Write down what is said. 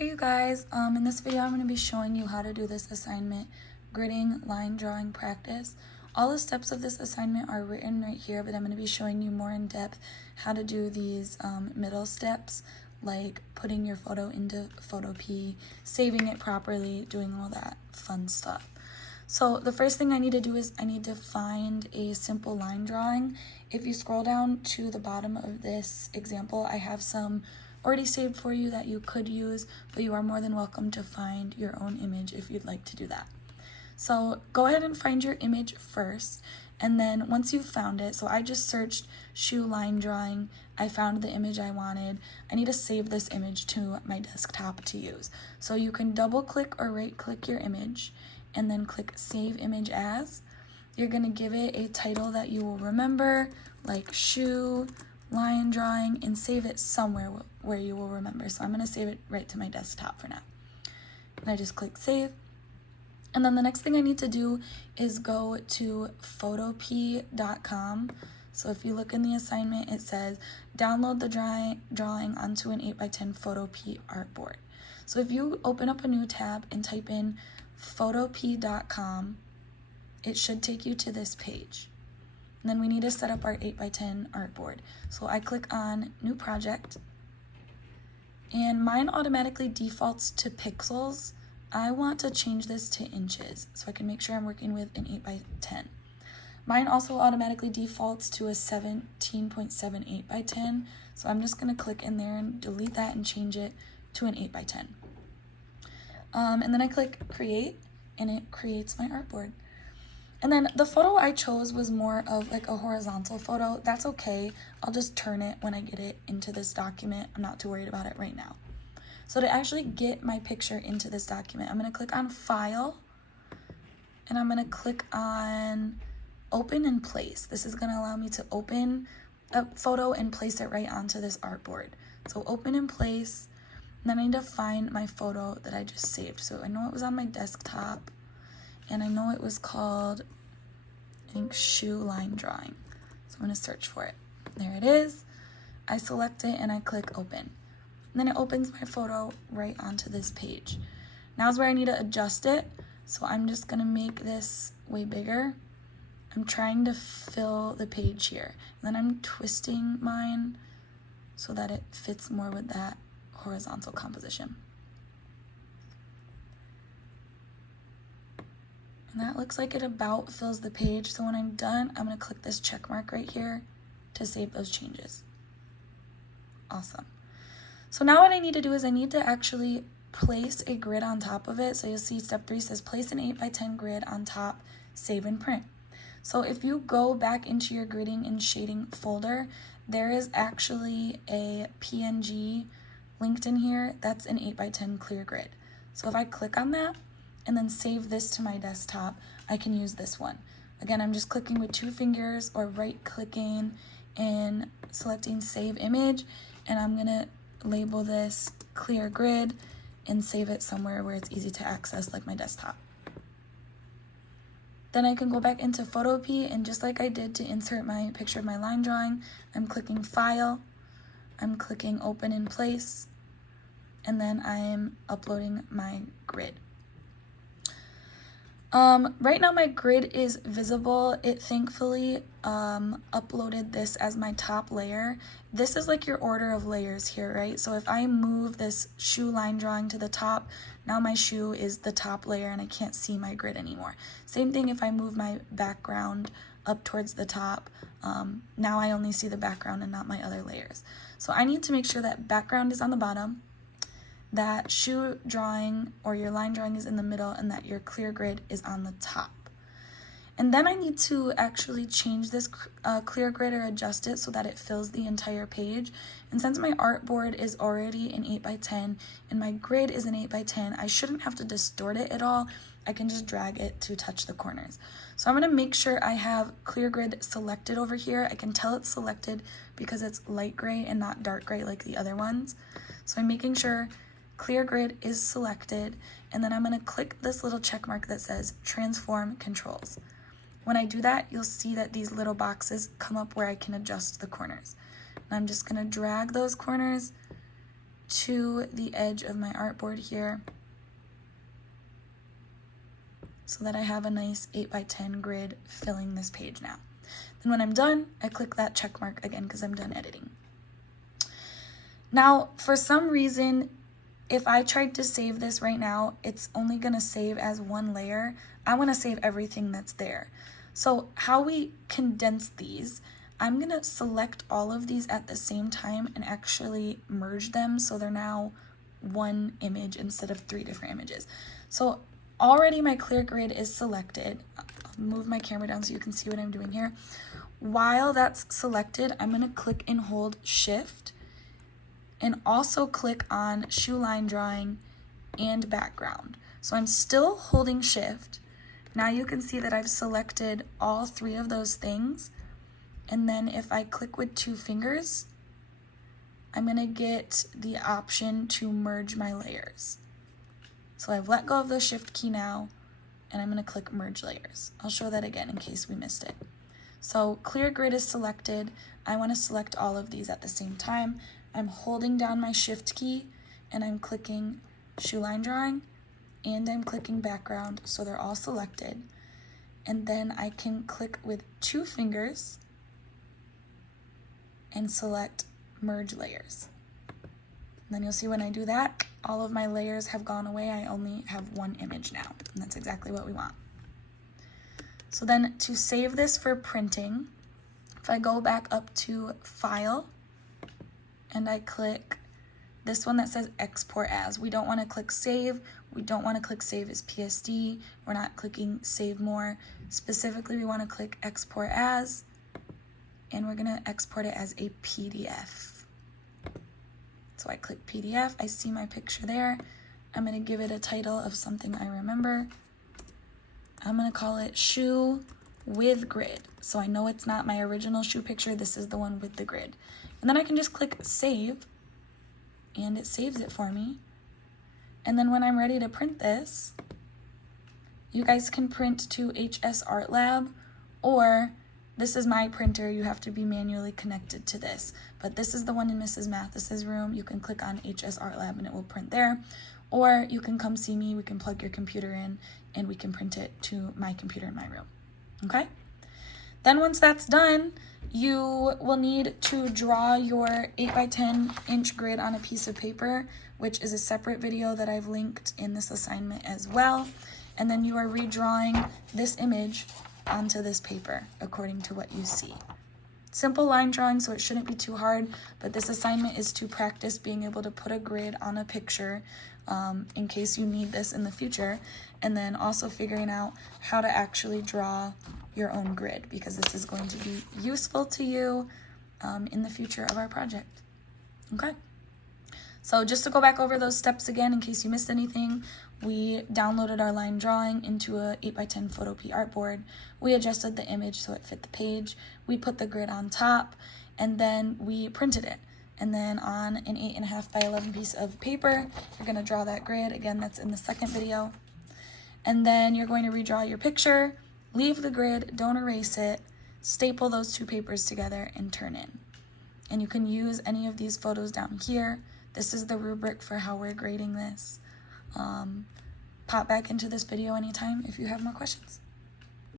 Hey you guys, in this video I'm going to be showing you how to do this assignment, gridding line drawing practice. All the steps of this assignment are written right here, but I'm going to be showing you more in depth how to do these middle steps, like putting your photo into Photopea, saving it properly, doing all that fun stuff. So the first thing I need to do is I need to find a simple line drawing. If you scroll down to the bottom of this example, I have some already saved for you that you could use, but you are more than welcome to find your own image if you'd like to do that. So go ahead and find your image first, and then once you've found it, so I just searched shoe line drawing, I found the image I wanted. I need to save this image to my desktop to use. So you can double click or right click your image and then click save image as. You're going to give it a title that you will remember, like shoe line drawing, and save it somewhere where you will remember. So I'm going to save it right to my desktop for now. And I just click save. And then the next thing I need to do is go to photopea.com. So if you look in the assignment, it says download the drawing onto an 8x10 Photopea artboard. So if you open up a new tab and type in photopea.com, it should take you to this page. And then we need to set up our 8x10 artboard. So I click on new project, and mine automatically defaults to pixels. I want to change this to inches so I can make sure I'm working with an 8x10. Mine also automatically defaults to a 17.78 by 10. So I'm just going to click in there and delete that and change it to an 8x10. And then I click create, and it creates my artboard. And then the photo I chose was more of like a horizontal photo. That's okay. I'll just turn it when I get it into this document. I'm not too worried about it right now. So to actually get my picture into this document, I'm going to click on File, and I'm going to click on Open and Place. This is going to allow me to open a photo and place it right onto this artboard. So Open and Place, and then I need to find my photo that I just saved. So I know it was on my desktop, and I know it was called, I think, shoe line drawing. So I'm going to search for it. There it is. I select it and I click open. And then it opens my photo right onto this page. Now's where I need to adjust it. So I'm just going to make this way bigger. I'm trying to fill the page here. And then I'm twisting mine so that it fits more with that horizontal composition. And that looks like it about fills the page. So when I'm done, I'm going to click this check mark right here to save those changes. Awesome. So now what I need to do is I need to actually place a grid on top of it. So you'll see step 3 says place an 8x10 grid on top, save and print. So if you go back into your gridding and shading folder, there is actually a PNG linked in here. That's an 8x10 clear grid. So if I click on that and then save this to my desktop, I can use this one. Again, I'm just clicking with 2 fingers or right clicking and selecting save image, and I'm gonna label this clear grid and save it somewhere where it's easy to access, like my desktop. Then I can go back into Photopea, and just like I did to insert my picture of my line drawing, I'm clicking File, I'm clicking Open in Place, and then I'm uploading my grid. Right now my grid is visible. It thankfully uploaded this as my top layer. This is like your order of layers here, right? So if I move this shoe line drawing to the top, now my shoe is the top layer and I can't see my grid anymore. Same thing if I move my background up towards the top. Now I only see the background and not my other layers. So I need to make sure that background is on the bottom, that shoe drawing or your line drawing is in the middle, and that your clear grid is on the top. And then I need to actually change this clear grid or adjust it so that it fills the entire page. And since my artboard is already an 8x10 and my grid is an 8x10, I shouldn't have to distort it at all. I can just drag it to touch the corners. So I'm going to make sure I have clear grid selected over here. I can tell it's selected because it's light gray and not dark gray like the other ones. So I'm making sure clear grid is selected, and then I'm going to click this little check mark that says transform controls. When I do that, you'll see that these little boxes come up where I can adjust the corners. And I'm just going to drag those corners to the edge of my artboard here so that I have a nice 8x10 grid filling this page now. Then when I'm done, I click that check mark again because I'm done editing. Now, for some reason, if I tried to save this right now, it's only going to save as one layer. I want to save everything that's there. So how we condense these, I'm going to select all of these at the same time and actually merge them so they're now one image instead of 3 different images. So already my clear grid is selected. I'll move my camera down so you can see what I'm doing here. While that's selected, I'm going to click and hold Shift and also click on Shoe Line Drawing and Background. So I'm still holding Shift. Now you can see that I've selected all 3 of those things. And then if I click with 2 fingers, I'm going to get the option to merge my layers. So I've let go of the Shift key now, and I'm going to click Merge Layers. I'll show that again in case we missed it. So clear grid is selected. I want to select all of these at the same time. I'm holding down my Shift key, and I'm clicking Shoe Line Drawing, and I'm clicking Background, so they're all selected. And then I can click with 2 fingers and select Merge Layers. And then you'll see when I do that, all of my layers have gone away. I only have one image now, and that's exactly what we want. So then to save this for printing, if I go back up to File, and I click this one that says Export As. We don't want to click Save. We don't want to click Save as PSD. We're not clicking Save More. Specifically, we want to click Export As, and we're going to export it as a PDF. So I click PDF, I see my picture there. I'm going to give it a title of something I remember. I'm going to call it Shoe with Grid. So I know it's not my original shoe picture, this is the one with the grid. And then I can just click Save, and it saves it for me. And then when I'm ready to print this, you guys can print to HS Art Lab, or this is my printer, you have to be manually connected to this. But this is the one in Mrs. Mathis's room. You can click on HS Art Lab and it will print there. Or you can come see me, we can plug your computer in, and we can print it to my computer in my room, okay? Then once that's done, you will need to draw your 8x10 inch grid on a piece of paper, which is a separate video that I've linked in this assignment as well. And then you are redrawing this image onto this paper according to what you see. Simple line drawing, so it shouldn't be too hard, but this assignment is to practice being able to put a grid on a picture in case you need this in the future, and then also figuring out how to actually draw your own grid, because this is going to be useful to you in the future of our project. Okay, so just to go back over those steps again in case you missed anything, we downloaded our line drawing into a 8x10 Photopea artboard. We adjusted the image so it fit the page. We put the grid on top, and then we printed it. And then on an 8.5 by 11 piece of paper, you're gonna draw that grid. Again, that's in the second video. And then you're going to redraw your picture, leave the grid, don't erase it, staple those 2 papers together and turn in. And you can use any of these photos down here. This is the rubric for how we're grading this. Pop back into this video anytime if you have more questions.